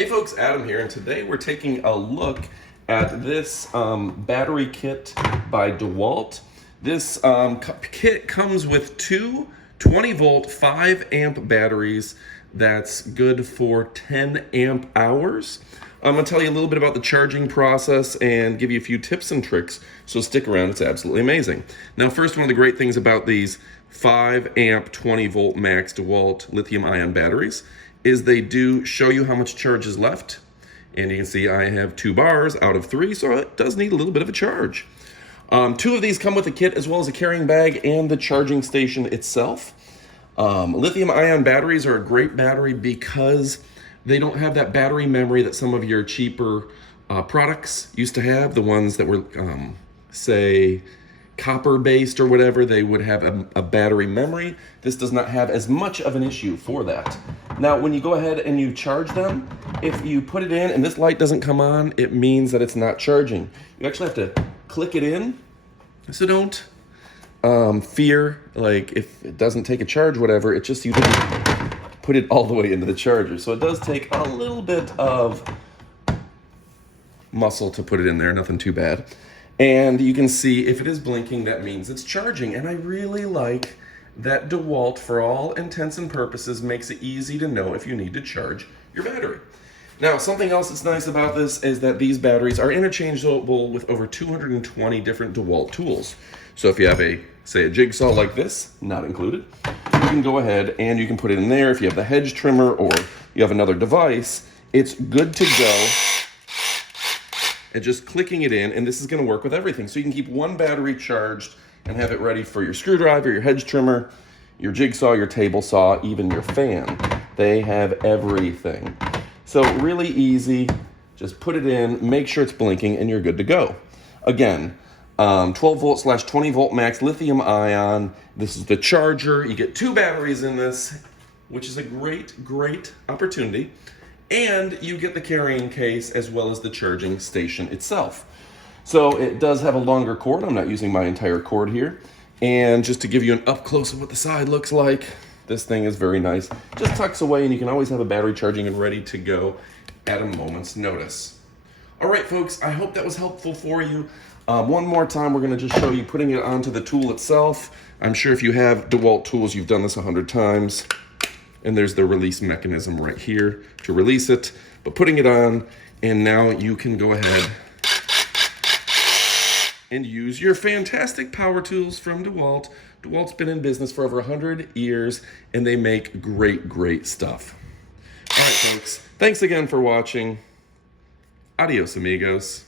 Hey folks, Adam here, and today we're taking a look at this battery kit by DEWALT. This kit comes with two 20-volt 5-amp batteries that's good for 10 amp hours. I'm going to tell you a little bit about the charging process and give you a few tips and tricks, so stick around, it's absolutely amazing. Now first, one of the great things about these 5-amp 20-volt max DEWALT lithium-ion batteries is they do show you how much charge is left. And you can see I have 2 bars out of 3, so it does need a little bit of a charge. 2 of these come with a kit as well as a carrying bag and the charging station itself. Lithium-ion batteries are a great battery because they don't have that battery memory that some of your cheaper products used to have. The ones that were, say, copper-based or whatever, they would have a battery memory. This does not have as much of an issue for that. Now, when you go ahead and you charge them, if you put it in and this light doesn't come on, it means that it's not charging. You actually have to click it in, so don't fear, like, if it doesn't take a charge, whatever, it's just you didn't put it all the way into the charger. So it does take a little bit of muscle to put it in there, nothing too bad. And you can see if it is blinking, that means it's charging. And I really like that DEWALT, for all intents and purposes, makes it easy to know if you need to charge your battery. Now, something else that's nice about this is that these batteries are interchangeable with over 220 different DEWALT tools. So if you have say a jigsaw like this, not included, you can go ahead and you can put it in there. If you have the hedge trimmer or you have another device, it's good to go. And just clicking it in, and this is going to work with everything. So you can keep one battery charged and have it ready for your screwdriver, your hedge trimmer, your jigsaw, your table saw, even your fan. They have everything. So really easy, just put it in, make sure it's blinking, and you're good to go. Again, 12-volt/20-volt max lithium ion. This is the charger. You get 2 batteries in this, which is a great opportunity. And you get the carrying case as well as the charging station itself. So it does have a longer cord. I'm not using my entire cord here. And just to give you an up close of what the side looks like, this thing is very nice. Just tucks away and you can always have a battery charging and ready to go at a moment's notice. All right, folks, I hope that was helpful for you. One more time, we're gonna just show you putting it onto the tool itself. I'm sure if you have DEWALT tools, you've done this 100 times. And there's the release mechanism right here to release it. But putting it on, and now you can go ahead and use your fantastic power tools from DEWALT. DEWALT's been in business for over 100 years, and they make great stuff. All right, folks, thanks again for watching. Adios, amigos.